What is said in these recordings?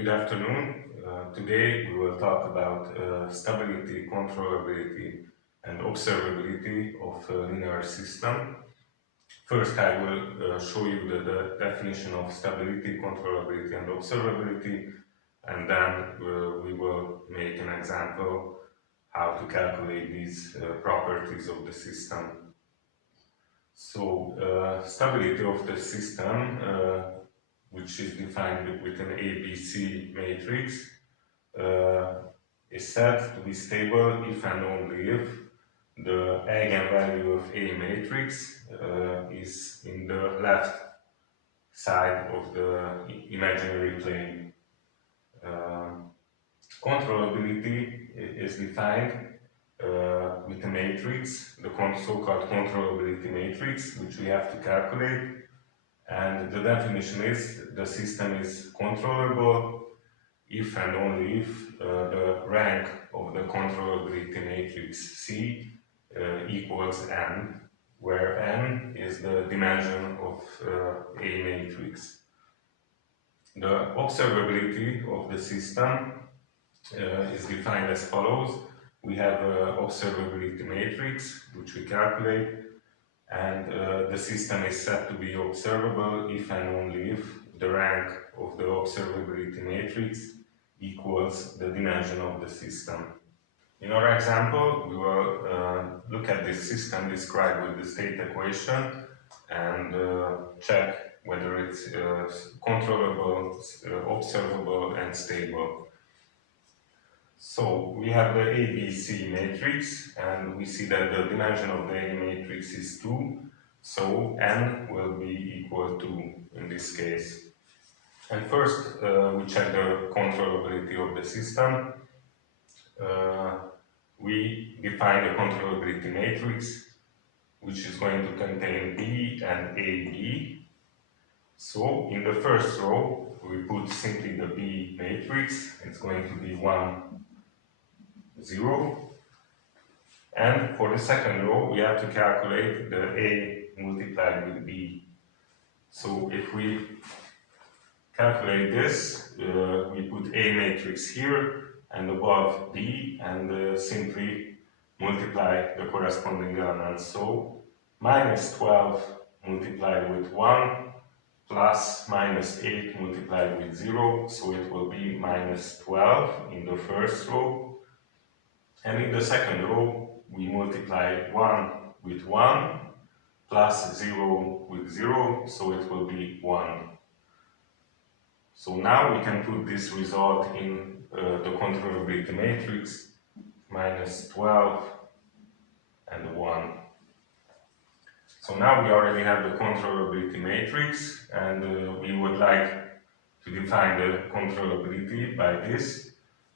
Good afternoon. Today we will talk about stability, controllability, and observability of a linear system. First, I will show you the definition of stability, controllability, and observability, and then we will make an example how to calculate these properties of the system. So, stability of the system, which is defined with an ABC matrix, is said to be stable if and only if the eigenvalue of A matrix is in the left side of the imaginary plane. Controllability is defined with a matrix, the so-called controllability matrix, which we have to calculate. And the definition is the system is controllable if and only if the rank of the controllability matrix C equals n, where n is the dimension of A matrix. The observability of the system is defined as follows. We have an observability matrix, which we calculate, and the system is said to be observable if and only if the rank of the observability matrix equals the dimension of the system. In our example, we will look at this system described with the state equation and check whether it's controllable, observable, and stable. So we have the ABC matrix, and we see that the dimension of the A matrix is 2, so n will be equal to in this case. And first we check the controllability of the system. We define the controllability matrix, which is going to contain B and AB. So in the first row we put simply the B matrix. It's going to be 1, 0, and for the second row we have to calculate the A multiplied with B. So if we calculate this, we put A matrix here and above B and simply multiply the corresponding elements. So minus 12 multiplied with 1 plus minus 8 multiplied with 0, so it will be minus 12 in the first row. And in the second row, we multiply 1 with 1 plus 0 with 0, so it will be 1. So now we can put this result in the controllability matrix, minus 12 and 1. So now we already have the controllability matrix, and we would like to define the controllability by this.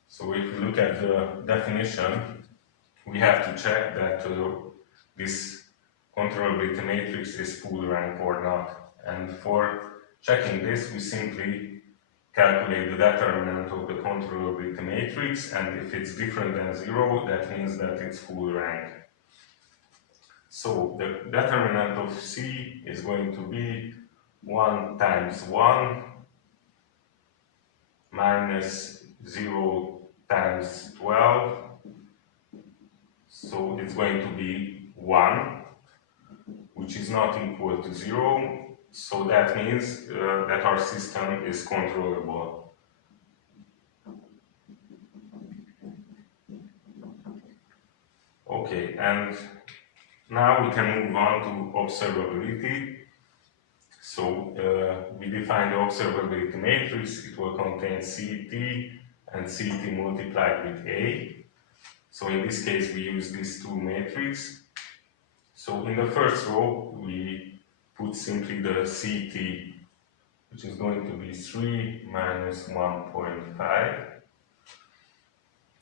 So if we look at the definition, we have to check that this controllability matrix is full rank or not. And for checking this, we simply calculate the determinant of the controllability matrix, and if it's different than 0, that means that it's full rank. So the determinant of C is going to be 1 times 1 minus 0 times 12, so it's going to be 1, which is not equal to 0, so that means that our system is controllable. Okay, and now we can move on to observability. So we define the observability matrix. It will contain CT and CT multiplied with A. So in this case we use these two matrices. So in the first row we put simply the CT, which is going to be 3 minus 1.5.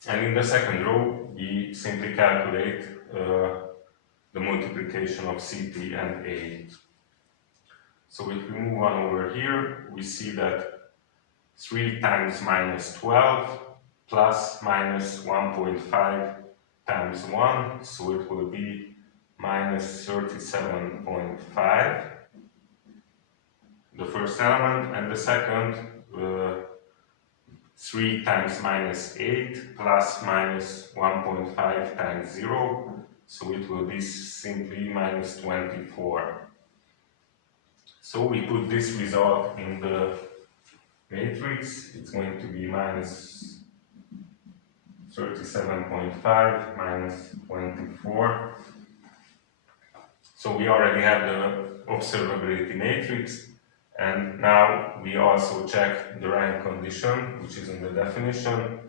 And in the second row we simply calculate the multiplication of CT and A. So if we move on over here, we see that 3 times minus 12 plus minus 1.5 times 1, so it will be minus 37.5, the first element, and the second 3 times minus 8 plus minus 1.5 times 0, so it will be simply minus 24. So we put this result in the matrix. It's going to be minus 37.5 minus 24. So we already have the observability matrix, and now we also check the rank condition, which is in the definition.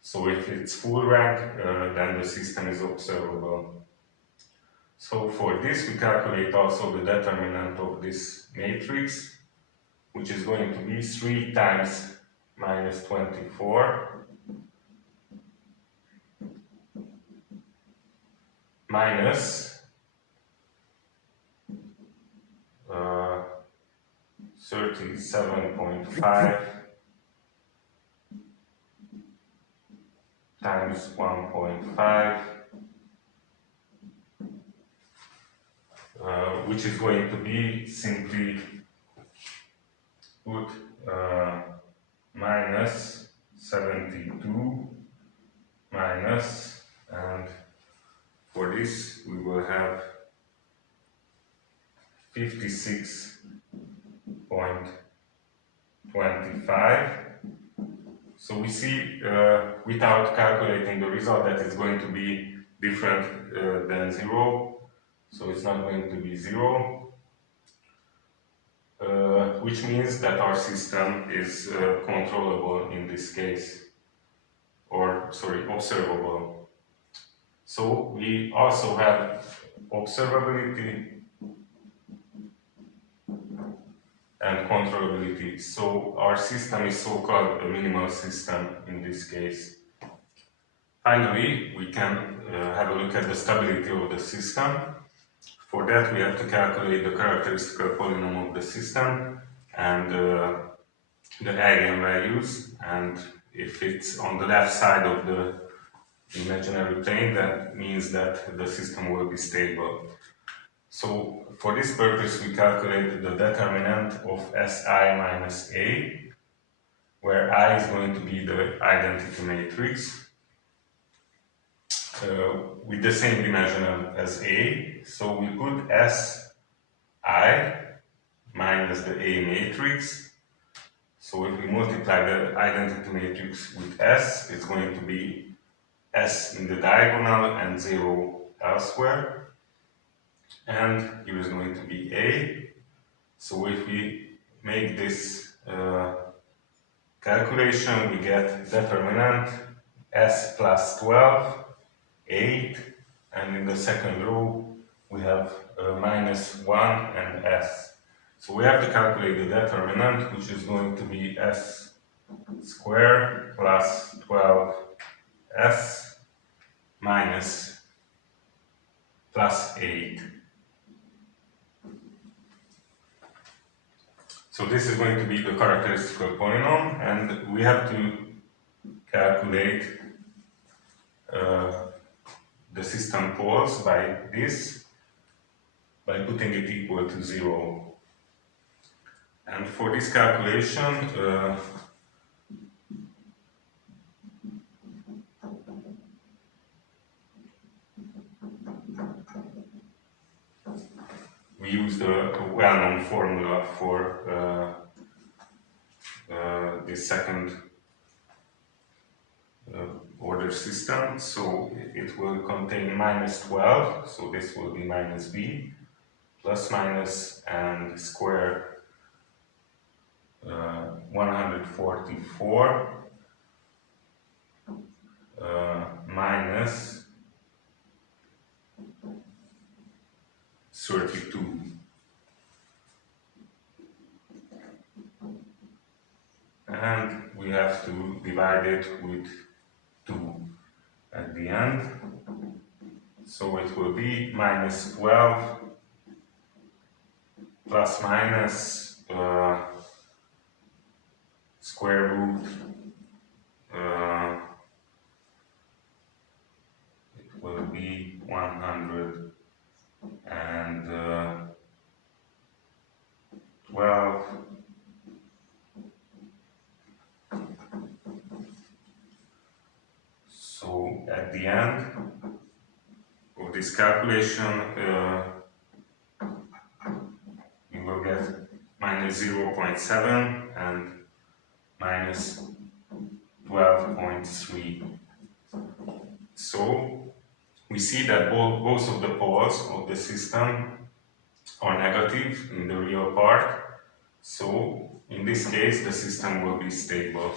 So if it's full rank, then the system is observable. So for this, we calculate also the determinant of this matrix, which is going to be 3 times minus 24 minus 37.5 times 1.5, which is going to be simply put minus 72 minus, and for this we will have 56.25. So we see without calculating the result that it's going to be different than 0. So it's not going to be 0, which means that our system is controllable in this case, or sorry, observable. So we also have observability and controllability. So our system is so-called a minimal system in this case. Finally, we can have a look at the stability of the system. For that, we have to calculate the characteristical polynomial of the system and the eigenvalues. And if it's on the left side of the imaginary plane, that means that the system will be stable. So for this purpose, we calculate the determinant of Si minus A, where I is going to be the identity matrix with the same dimension as A. So we put Si minus the A matrix. So if we multiply the identity matrix with S, it's going to be S in the diagonal and 0 elsewhere. And here is going to be A. So if we make this calculation, we get determinant S plus 12, 8, and in the second row we have minus 1 and S. So we have to calculate the determinant, which is going to be S squared plus 12S minus plus 8. So this is going to be the characteristical polynomial, and we have to calculate the system poles by putting it equal to 0. And for this calculation, we use the well-known formula for this second order system. So it will contain minus 12, so this will be minus b, plus minus and square 144 minus 32. And we have to divide it with 2 at the end. So it will be minus 12 plus minus square root it will be 100 and 12 at the end of this calculation, we will get minus 0.7 and minus 12.3. So we see that both of the poles of the system are negative in the real part. So in this case, the system will be stable.